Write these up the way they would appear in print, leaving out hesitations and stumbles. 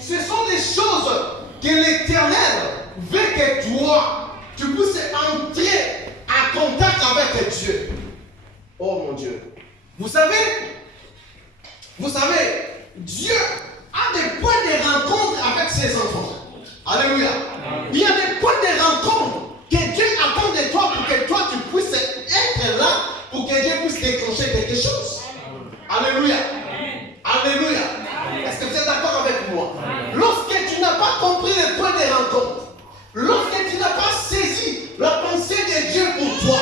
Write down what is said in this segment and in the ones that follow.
Ce sont des choses que l'Éternel veut que toi, tu puisses entrer en contact avec Dieu. Oh mon Dieu. Vous savez, Dieu a des points de rencontre avec ses enfants. Alléluia. Il y a des points de rencontre que Dieu attend de toi pour que toi tu puisses être là, pour que Dieu puisse déclencher quelque chose. Alléluia. Alléluia. Est-ce que vous êtes d'accord avec moi? Lorsque tu n'as pas compris les points de rencontre, lorsque tu n'as pas saisi la pensée de Dieu pour toi,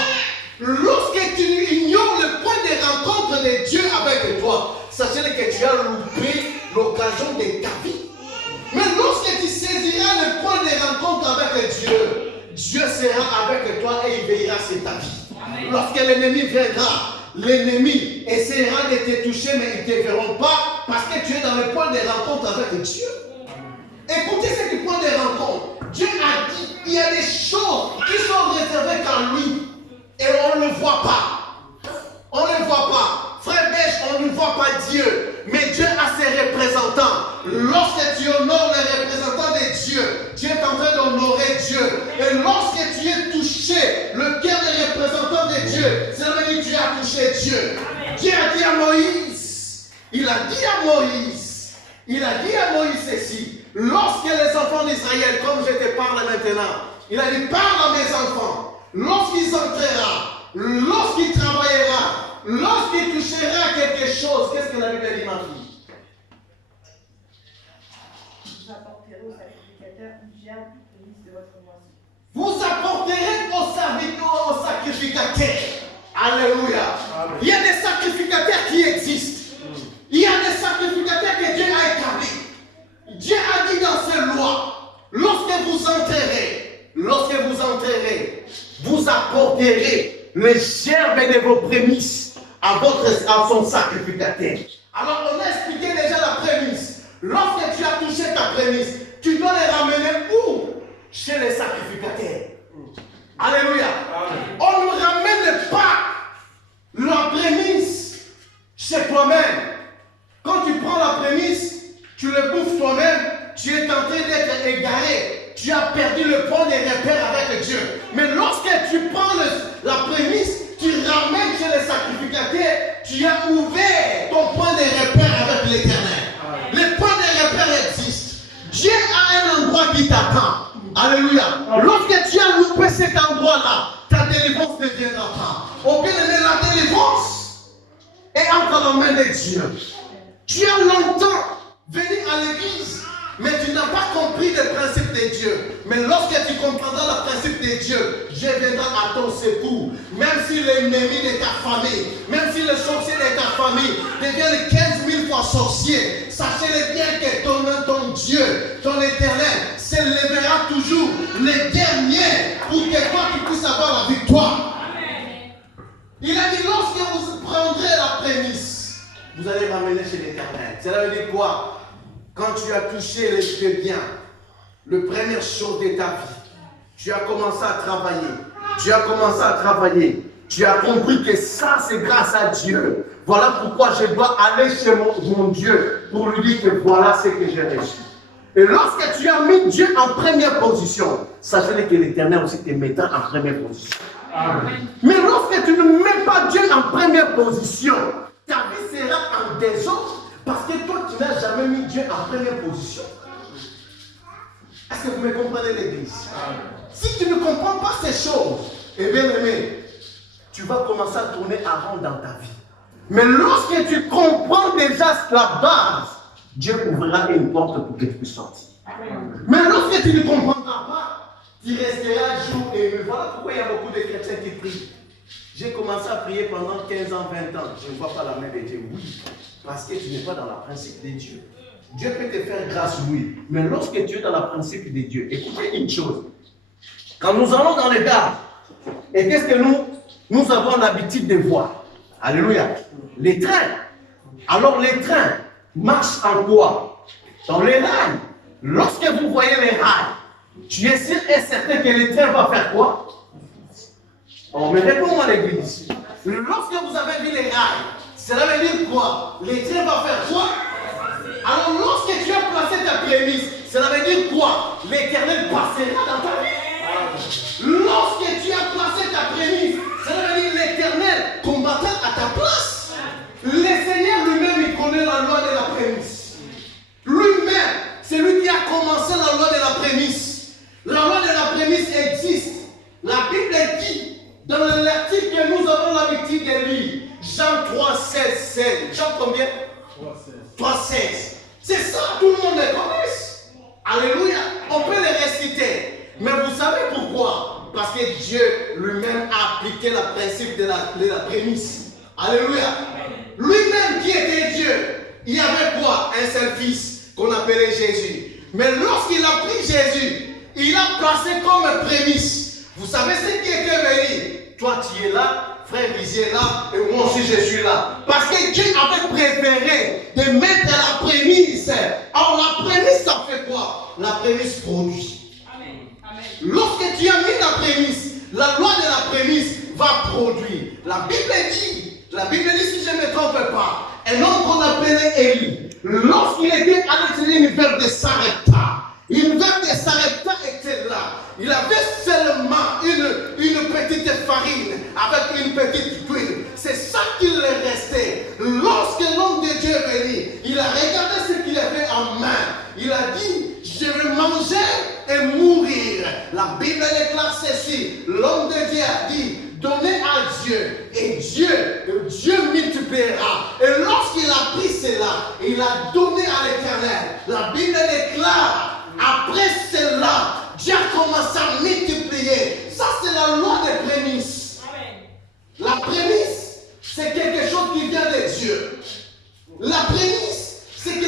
lorsque tu ignores le point de rencontre de Dieu avec toi, sachez que tu as loupé l'occasion de ta vie. Mais lorsque tu saisiras le point de rencontre avec Dieu, Dieu sera avec toi et il veillera sur ta vie. Lorsque l'ennemi viendra, l'ennemi essaiera de te toucher, mais ils ne te verront pas parce que tu es dans le point de rencontre avec Dieu. Écoutez ce point de rencontre. Dieu a dit qu'il y a des choses qui sont réservées qu'à lui et on ne le voit pas. On ne le voit pas. Frère Bêche, on ne voit pas Dieu, mais Dieu a ses représentants. Lorsque tu honores les représentants de Dieu, Dieu est en train d'honorer Dieu. Et lorsque tu es touché, le cœur des représentants de Dieu, ça veut dire que tu as touché Dieu. Dieu a dit à Moïse, il a dit à Moïse ceci, lorsque les enfants d'Israël, comme je te parle maintenant, il a dit, parle à mes enfants, lorsqu'ils entreront, lorsqu'ils travailleront, lorsqu'il touchera quelque chose, qu'est-ce que la Bible dit, ma fille? Vous apporterez au sacrificateur une gerbe prémisse de votre moisson. Vous apporterez au sacrificateur. Alléluia. Amen. Il y a des sacrificateurs qui existent. Il y a des sacrificateurs que Dieu a établis. Dieu a dit dans ses lois, lorsque vous entrerez, vous apporterez les gerbes de vos prémices à son sacrificateur. Alors on a expliqué déjà la prémisse. Lorsque tu as touché ta prémisse, tu dois les ramener où? Chez les sacrificateurs. Alléluia. On ne ramène pas la prémisse chez toi-même. Quand tu prends la prémisse, tu le bouffes toi-même, tu es tenté d'être égaré. Tu as perdu le point de repère avec Dieu. Mais lorsque tu prends la prémisse, tu ramènes chez les sacrificateurs, tu as ouvert ton point de repère avec l'Éternel. Les points de repère existent. Dieu a un endroit qui t'attend. Alléluia. Lorsque tu as loupé cet endroit-là, ta délivrance deviendra. Au bien aimé, la délivrance est entre la main de Dieu. Tu as longtemps venu à l'église, mais tu n'as pas compris le principe de Dieu. Mais lorsque tu comprendras le principe de Dieu, Dieu viendra à ton secours. Même si l'ennemi de ta famille, même si le sorcier de ta famille devient 15 000 fois sorcier, sachez-le bien que ton Dieu, ton Éternel, s'élèvera toujours les derniers pour que toi tu puisses avoir la victoire. Il a dit, lorsque vous prendrez la prémisse, vous allez ramener chez l'Éternel. Cela veut dire quoi? Quand tu as touché les biens, la première chose de ta vie, tu as commencé à travailler. Tu as compris que ça, c'est grâce à Dieu. Voilà pourquoi je dois aller chez mon Dieu pour lui dire que voilà ce que j'ai reçu. Et lorsque tu as mis Dieu en première position, sachez que l'Éternel aussi te mettra en première position. Amen. Mais lorsque tu ne mets pas Dieu en première position, ta vie sera en désordre parce que toi, tu n'as jamais mis Dieu en première position. Est-ce que vous me comprenez, l'église? Si tu ne comprends pas ces choses, eh bien aimé, tu vas commencer à tourner en rond dans ta vie. Mais lorsque tu comprends déjà la base, Dieu ouvrira une porte pour que tu puisses sortir. Mais lorsque tu ne comprendras pas, tu resteras jour et nuit. Voilà pourquoi il y a beaucoup de chrétiens qui prient. J'ai commencé à prier pendant 15 ans, 20 ans. Je ne vois pas la main de Dieu. Oui, parce que tu n'es pas dans le principe de Dieu. Dieu peut te faire grâce, oui. Mais lorsque tu es dans le principe de Dieu, écoutez une chose. Quand nous allons dans les gares, et qu'est-ce que nous avons l'habitude de voir? Alléluia. Les trains. Alors les trains marchent en quoi? Dans les rails. Lorsque vous voyez les rails, tu es sûr et certain que le train va faire quoi? Oh, mais réponds-moi l'église. Lorsque vous avez vu les rails, cela veut dire quoi? Le train va faire quoi? Alors lorsque tu as placé ta prémisse, l'Éternel passera dans ta vie. Lorsque tu as placé ta prémisse, ça veut dire l'Éternel combattra à ta place. Le Seigneur lui-même, il connaît la loi de la prémisse. Lui-même, c'est lui qui a commencé la loi de la prémisse. La loi de la prémisse existe. La Bible dit, dans l'article que nous avons l'habitude de lire, Jean 3, 16, 16. Jean combien? 3, 16. C'est ça, tout le monde le connaît. Alléluia. On peut les réciter. Mais vous savez pourquoi? Parce que Dieu lui-même a appliqué le principe de la prémisse. Alléluia. Lui-même qui était Dieu, il y avait quoi? Un seul fils qu'on appelait Jésus. Mais lorsqu'il a pris Jésus, il a placé comme prémisse. Vous savez ce qui était venu? Toi tu es là, frère Vizier est là, et moi aussi je suis là. Parce que Dieu avait préféré de mettre la prémisse. Or la prémisse ça fait quoi? La prémisse produit. Amen. Amen. Lorsque tu as mis la prémisse, la loi de la prémisse va produire. La Bible dit, si je ne me trompe pas, un homme qu'on appelait Élie, lorsqu'il était à l'univers de Sarepta, l'univers de Sarepta était là. Il avait seulement une petite farine avec une petite huile. C'est ça qu'il est resté. Lorsque l'homme de Dieu est venu, il a regardé ce qu'il avait en main. Il a dit, je vais manger et mourir. La Bible déclare ceci. L'homme de Dieu a dit, donnez à Dieu et Dieu multipliera. Et lorsqu'il a pris cela, il a donné à l'Éternel. La Bible déclare, après cela, Dieu a commencé à multiplier. Ça, c'est la loi des prémices. Amen. La prémisse, c'est quelque chose qui vient de Dieu. La prémisse, c'est que